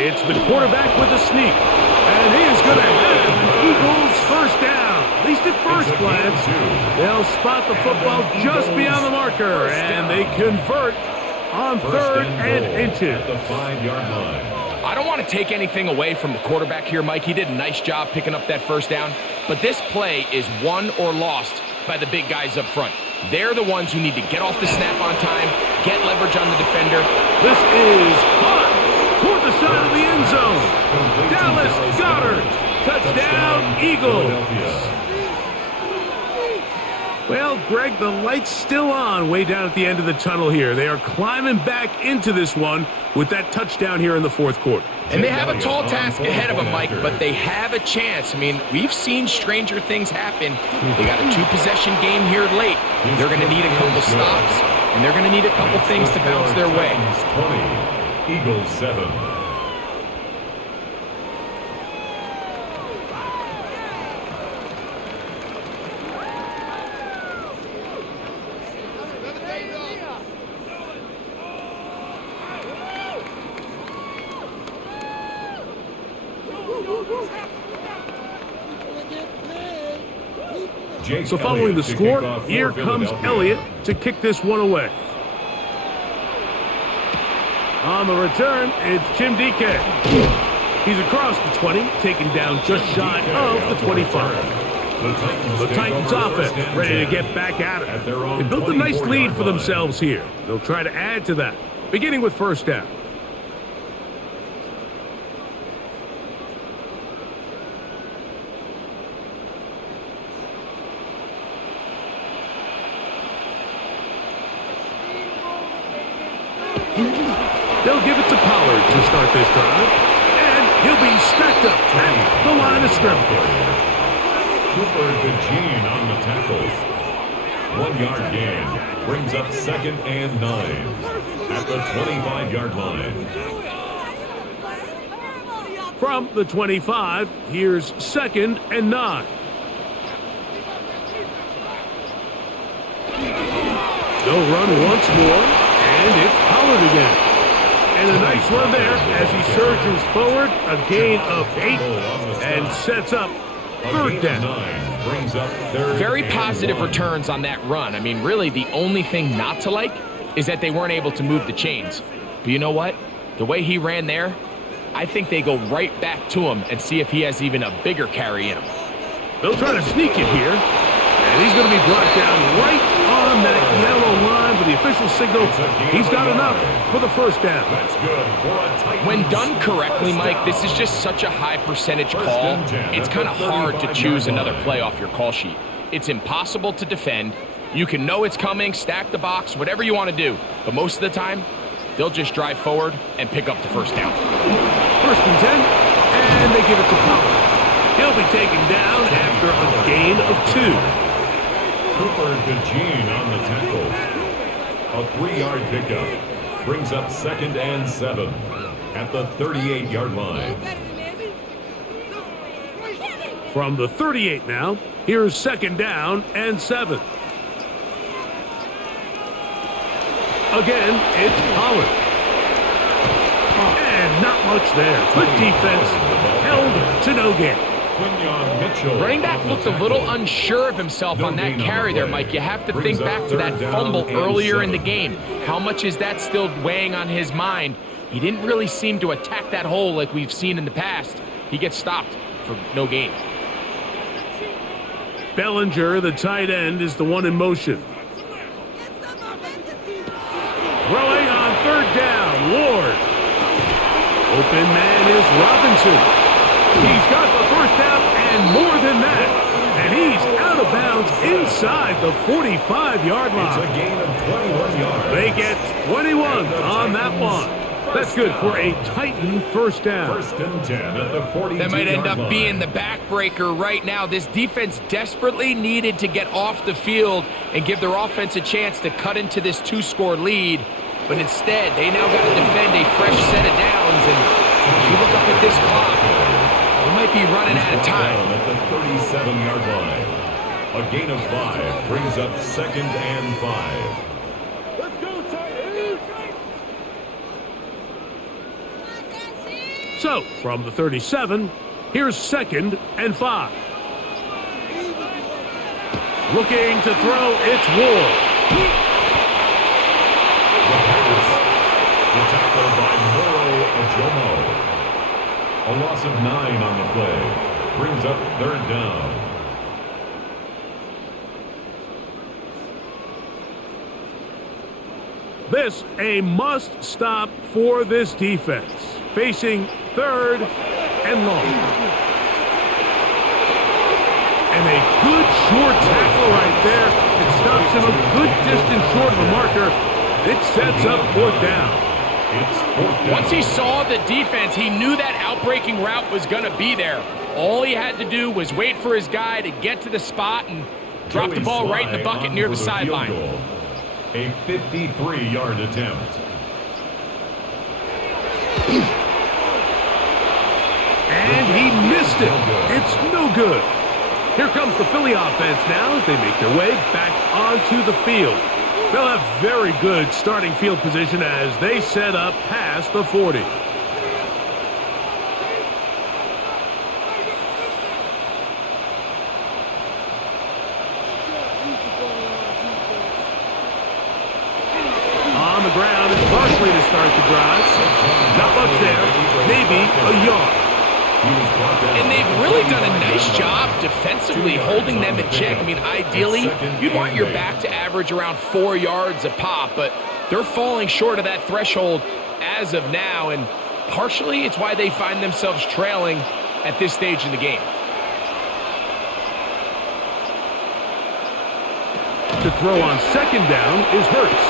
It's the quarterback with a sneak. And he is going to have an Eagles first down. At least at first glance. They'll spot the football just beyond the marker. And they convert on 3rd and inches. At the 5-yard line. I don't want to take anything away from the quarterback here, Mike. He did a nice job picking up that first down. But this play is won or lost by the big guys up front. They're the ones who need to get off the snap on time, get leverage on the defender. This is hot toward the side of the end zone. Dallas Goedert. Touchdown, Eagles. Well, Greg, the light's still on way down at the end of the tunnel here. They are climbing back into this one with that touchdown here in the 4th quarter. And they have a tall task ahead of them, Mike, but they have a chance. I mean, we've seen stranger things happen. They got a 2-possession game here late. They're going to need a couple stops, and they're going to need a couple things to bounce their way. 20, Eagles 7. So following the score, here comes Elliott to kick this one away. On the return, it's Chimdike. He's across the 20, taken down just shy of the 25. The Titans offense ready to get back at it. They built a nice lead for themselves here. They'll try to add to that, beginning with first down. They'll give it to Pollard to start this drive. And he'll be stacked up at the line of scrimmage. Cooper DeJean on the tackle. 1-yard gain. Brings up 2nd and 9. At the 25-yard line. From the 25, here's 2nd and 9. They'll run once more, and it's Pollard again. And a nice run there as he surges forward, a gain of 8, and sets up 3rd down. Very positive returns on that run. I mean, really, the only thing not to like is that they weren't able to move the chains. But you know what? The way he ran there, I think they go right back to him and see if he has even a bigger carry in him. They'll try to sneak it here. And he's going to be brought down right on that yellow line with the official signal. He's got enough for the first down. When done correctly, Mike, this is just such a high percentage call. It's kind of hard to choose another play off your call sheet. It's impossible to defend. You can know it's coming, stack the box, whatever you want to do. But most of the time, they'll just drive forward and pick up the first down. 1st and 10, and they give it to Pollard. He'll be taken down after a gain of 2. Cooper DeJean on the tackle. A 3-yard pickup. Brings up 2nd and 7 at the 38-yard line. From the 38 now, here's 2nd down and 7. Again, it's Pollard. And not much there. Good defense. Held to no gain. Running back looked a little unsure of himself on that carry there, Mike. You have to think back to that fumble earlier in the game. How much is that still weighing on his mind? He didn't really seem to attack that hole like we've seen in the past. He gets stopped for no gain. Bellinger, the tight end, is the one in motion. Throwing on 3rd down, Ward. Open man is Robinson. He's got the first down and more than that. And he's out of bounds inside the 45-yard line. It's a gain of 21 yards. They get 21 on that one. That's good for a Titan first down. 1st and 10 at the 42-yard line. That might end up being the backbreaker right now. This defense desperately needed to get off the field and give their offense a chance to cut into this 2-score lead. But instead, they now got to defend a fresh set of downs. And if you look up at this clock, they might be running out of time. At the 37-yard line. A gain of 5 brings up 2nd and 5. So, from the 37, here's 2nd and 5. Looking to throw, it's Ward. The tackle by Moro Ojomo. A loss of 9 on the play. Brings up 3rd down. This a must-stop for this defense. Facing 3rd and long. And a good short tackle right there. It stops him a good distance short of the marker. It sets up 4th down. It's 4th down. Once he saw the defense, he knew that outbreaking route was going to be there. All he had to do was wait for his guy to get to the spot and drop the ball right in the bucket near the sideline. A 53-yard attempt. And he missed it. It's no good. Here comes the Philly offense now as they make their way back onto the field. They'll have very good starting field position as they set up past the 40. On the ground, it's Barkley to start the drive. Not much there, maybe a yard. And they've really done a nice job defensively holding them in check. I mean, ideally, you'd want your back to average around 4 yards a pop, but they're falling short of that threshold as of now, and partially it's why they find themselves trailing at this stage in the game. To throw on 2nd down is Hurts.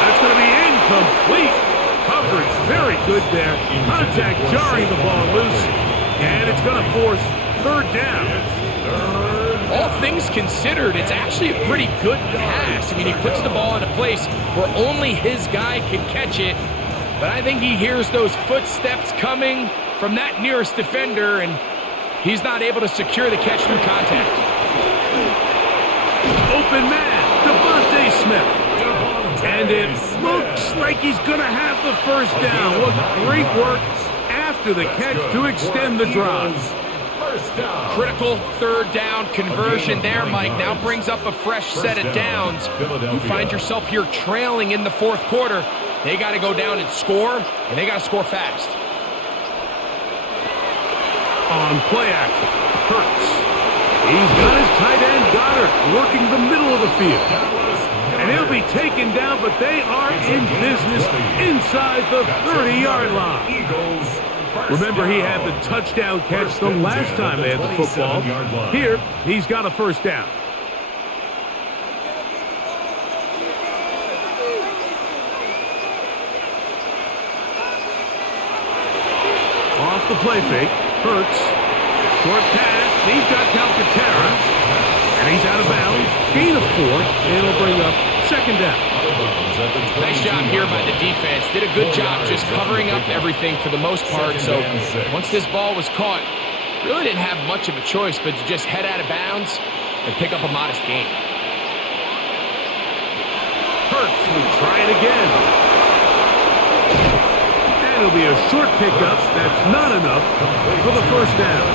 That's going to be incomplete. Coverage very good there. Contact jarring the ball loose. And it's going to force 3rd down. All things considered, it's actually a pretty good pass. I mean, he puts the ball in a place where only his guy can catch it. But I think he hears those footsteps coming from that nearest defender, and he's not able to secure the catch through contact. Open man, Devontae Smith. And it looks like he's going to have the 1st down. What great work after the catch to extend the drive. Critical 3rd down conversion there, Mike. Now brings up a fresh set of downs. You find yourself here trailing in the 4th quarter. They got to go down and score, and they got to score fast. On play action, Hurts. He's got his tight end Goddard working the middle of the field. And he'll be taken down, but they are in business inside the 30-yard line. Remember, he had the touchdown catch the last time they had the football. Here, he's got a 1st down. Off the play fake, Hurts. Short pass, he's got Calcaterra. And he's out of bounds. Gain of 4. It'll bring up 2nd down. Nice job here by the defense. Did a good job just covering up everything for the most part. So once this ball was caught, really didn't have much of a choice but to just head out of bounds and pick up a modest gain. Hurts will try it again. And it'll be a short pickup. That's not enough for the 1st down.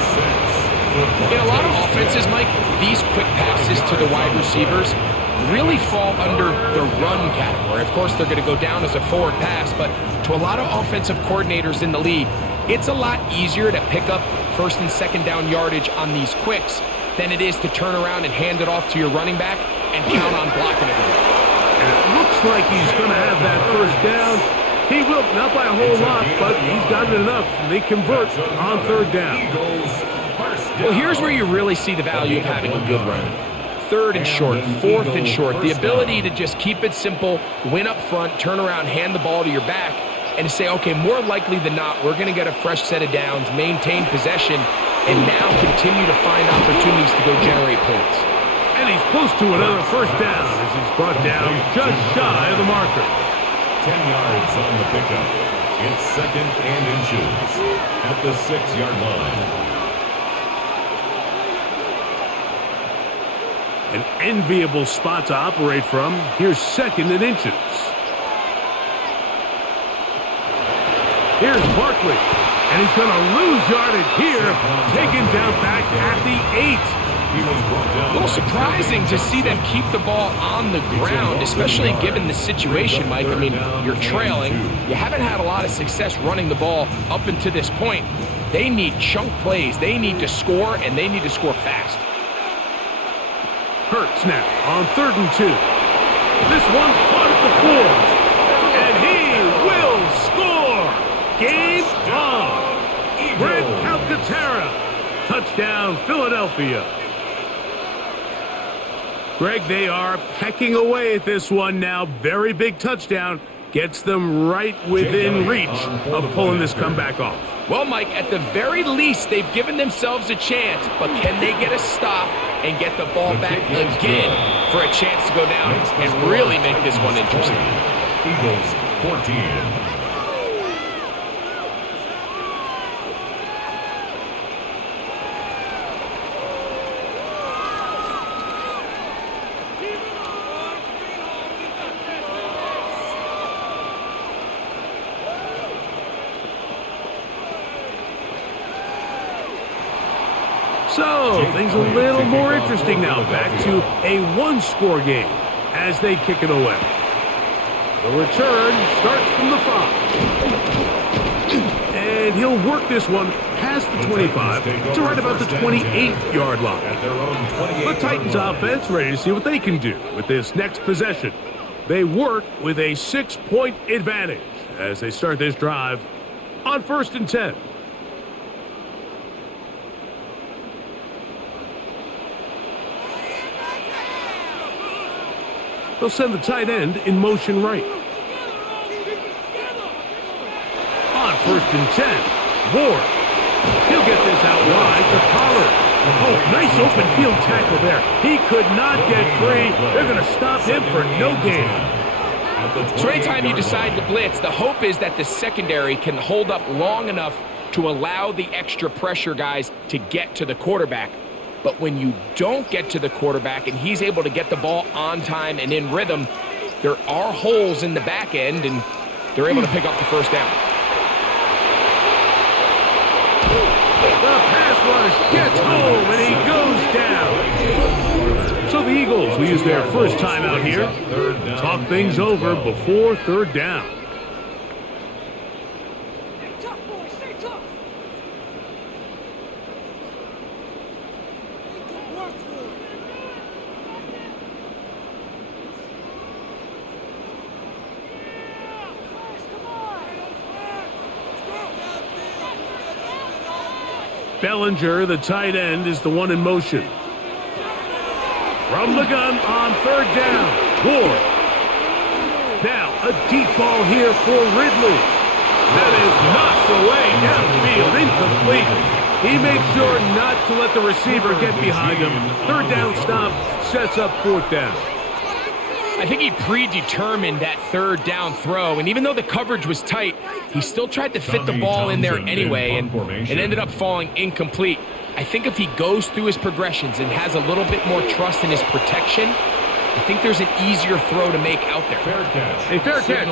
In a lot of offenses, Mike, these quick passes to the wide receivers really fall under the run category. Of course, they're going to go down as a forward pass, but to a lot of offensive coordinators in the league, it's a lot easier to pick up 1st and 2nd down yardage on these quicks than it is to turn around and hand it off to your running back and count on blocking it. And it looks like he's going to have that 1st down. He will, not by a whole lot, but he's got it enough. They convert on 3rd down. Well, here's where you really see the value of having a good run. 3rd and short, 4th and short, the ability to just keep it simple, win up front, turn around, hand the ball to your back, and to say, okay, more likely than not, we're going to get a fresh set of downs, maintain possession, and now continue to find opportunities to go generate points. And he's close to another 1st down as he's brought down just shy of the marker. 10 yards on the pickup. It's 2nd and inches at the 6-yard line. An enviable spot to operate from. Here's 2nd and inches. Here's Barkley. And he's going to lose yardage here, taken down back at the 8. He was brought down. A little surprising to see them keep the ball on the ground, especially given the situation, Mike. I mean, you're trailing. You haven't had a lot of success running the ball up until this point. They need chunk plays. They need to score, and they need to score fast. Hurts now on 3rd and 2. This one caught at the 4. And he will score. Game on. Greg Calcaterra. Touchdown, Philadelphia. Greg, they are pecking away at this one now. Very big touchdown. Gets them right within reach of pulling this comeback off. Well, Mike, at the very least, they've given themselves a chance, but can they get a stop and get the ball back again for a chance to go down and really make this one interesting? Eagles 14. So, things a little more interesting now. Back to a one-score game as they kick it away. The return starts from the 5. And he'll work this one past the 25 to right about the 28-yard line. The Titans offense ready to see what they can do with this next possession. They work with a 6-point advantage as they start this drive on 1st and 10. They'll send the tight end in motion right. On 1st and 10, Ward. He'll get this out wide to Pollard. Oh, nice open field tackle there. He could not get free. They're going to stop him for no gain. So anytime you decide to blitz, the hope is that the secondary can hold up long enough to allow the extra pressure guys to get to the quarterback. But when you don't get to the quarterback and he's able to get the ball on time and in rhythm, there are holes in the back end, and they're able to pick up the 1st down. The pass rush gets home, and he goes down. So the Eagles will use their first time out here. Talk things over before 3rd down. Bellinger, the tight end, is the one in motion. From the gun on 3rd down, Ward. Now a deep ball here for Ridley. That is knocked away downfield, incomplete. He makes sure not to let the receiver get behind him. 3rd down stop sets up 4th down. I think he predetermined that 3rd down throw, and even though the coverage was tight, he still tried to fit the ball in there anyway, and it ended up falling incomplete. I think if he goes through his progressions and has a little bit more trust in his protection, I think there's an easier throw to make out there. Fair catch. A fair catch.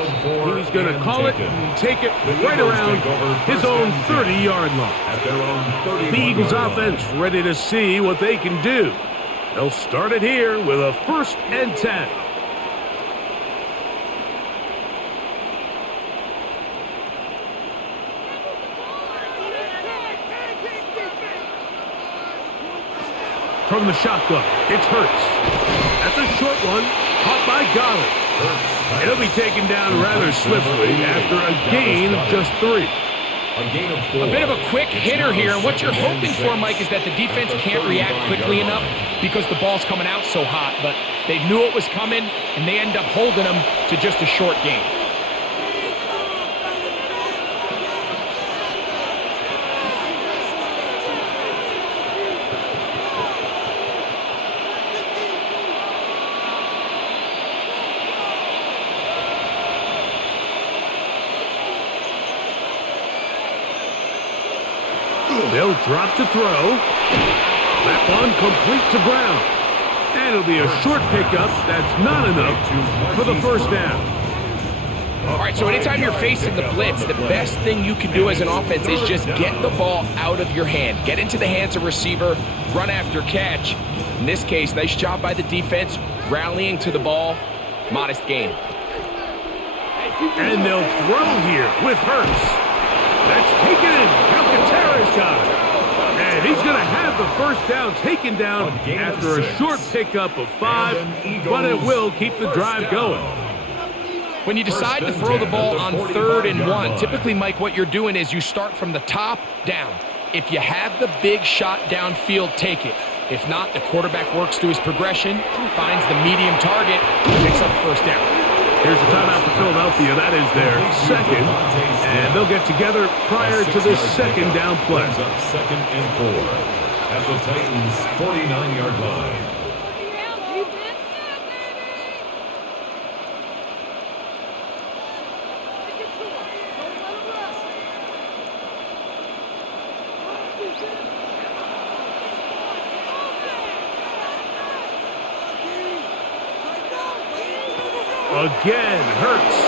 He's going to call it and take it right around his own 30-yard line. The Eagles offense ready to see what they can do. They'll start it here with a 1st and 10. From the shotgun, it's Hurts. That's a short one, caught by Goddard. He'll be taken down rather swiftly after a gain of just 3. A bit of a quick hitter here. What you're hoping for, Mike, is that the defense can't react quickly enough because the ball's coming out so hot. But they knew it was coming, and they end up holding them to just a short gain. They'll drop to throw. That one complete to Brown. And it'll be a short pickup that's not enough for the 1st down. All right, so anytime you're facing the blitz, the best thing you can do as an offense is just get the ball out of your hand. Get into the hands of receiver, run after catch. In this case, nice job by the defense, rallying to the ball. Modest gain. And they'll throw here with Hurts. That's taken in. Alcantara's got it. And he's going to have the first down taken down after a short pickup of 5, but it will keep the drive going. When you decide to throw the ball on 3rd and 1, typically, Mike, what you're doing is you start from the top down. If you have the big shot downfield, take it. If not, the quarterback works through his progression, finds the medium target, picks up first down. Here's the timeout for Philadelphia. That is their second, and they'll get together prior to this second down play. Up 2nd and 4 at the Titans' 49-yard line. Again, Hurts.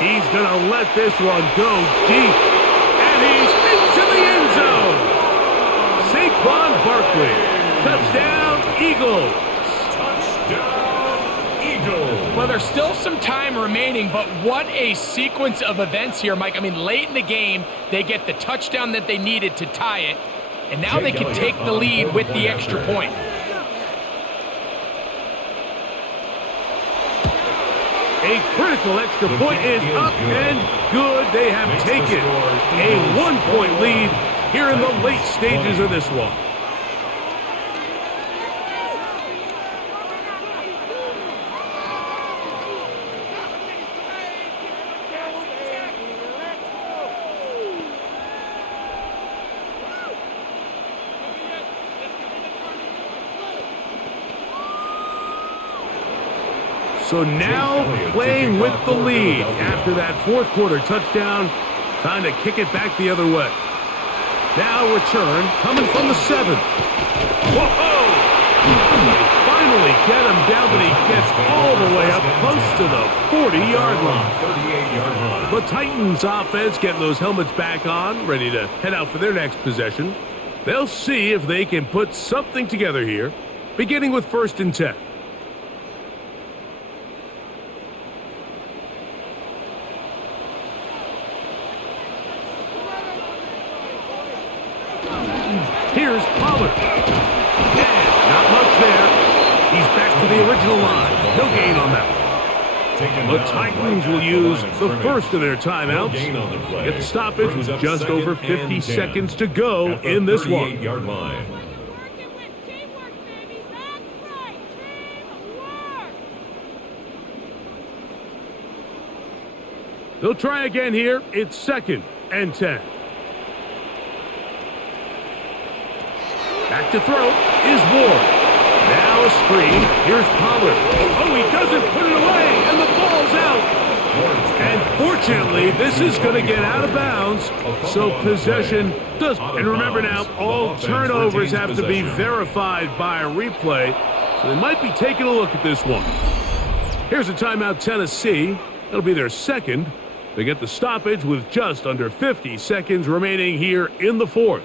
He's going to let this one go deep. And he's into the end zone. Saquon Barkley. Touchdown, Eagles. Touchdown, Eagles. Well, there's still some time remaining, but what a sequence of events here, Mike. I mean, late in the game, they get the touchdown that they needed to tie it, and now they can take the lead with the extra point. A critical extra point is up and good. They have taken a 1-point lead here in the late stages of this one. So now playing with the lead after that 4th quarter touchdown, time to kick it back the other way. Now return coming from the 7. Whoa! They finally get him down, but he gets all the way up close to the 40-yard line. 38-yard line. The Titans offense getting those helmets back on, ready to head out for their next possession. They'll see if they can put something together here, beginning with 1st and 10. Here's Pollard. And not much there. He's back to the original line. No gain on that one. The Titans will use the first of their timeouts. Get the stoppage with just over 50 seconds to go in this one. 38-yard line. They'll try again here. It's 2nd and 10. Back to throw is Ward. Now a screen. Here's Pollard. Oh, he doesn't put it away, and the ball's out. And fortunately, this is going to get out of bounds, so possession does. And remember now, all turnovers have to be verified by a replay, so they might be taking a look at this one. Here's a timeout, Tennessee. It'll be their second. They get the stoppage with just under 50 seconds remaining here in the 4th.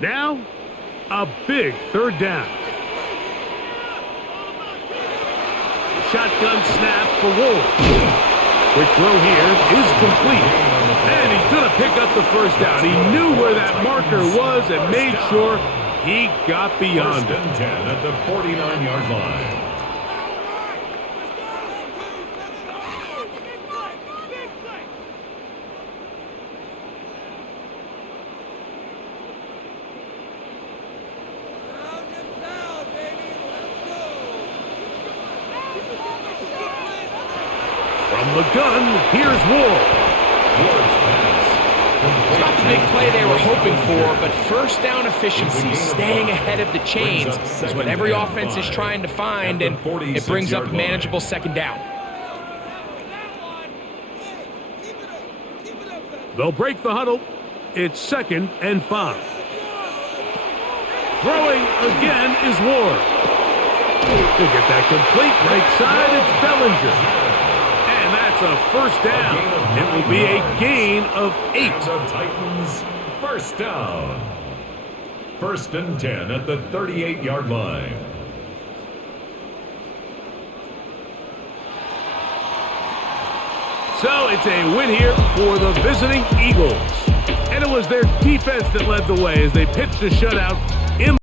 Now, a big 3rd down. Shotgun snap for Ward. Quick throw here is complete. And he's going to pick up the first down. He knew where that marker was and made sure he got beyond it. 1st and 10 at the 49-yard line. From the gun, here's Ward. It's not the big play they were hoping for, but first down efficiency, staying ahead of the chains, is what every offense is trying to find, and it brings up a manageable 2nd down. They'll break the huddle. It's 2nd and 5. Throwing again is Ward. To get that complete right side, it's Bellinger. And that's a first down. It will be a gain of 8. And the Titans first down. 1st and 10 at the 38-yard line. So it's a win here for the visiting Eagles. And it was their defense that led the way as they pitched a shutout in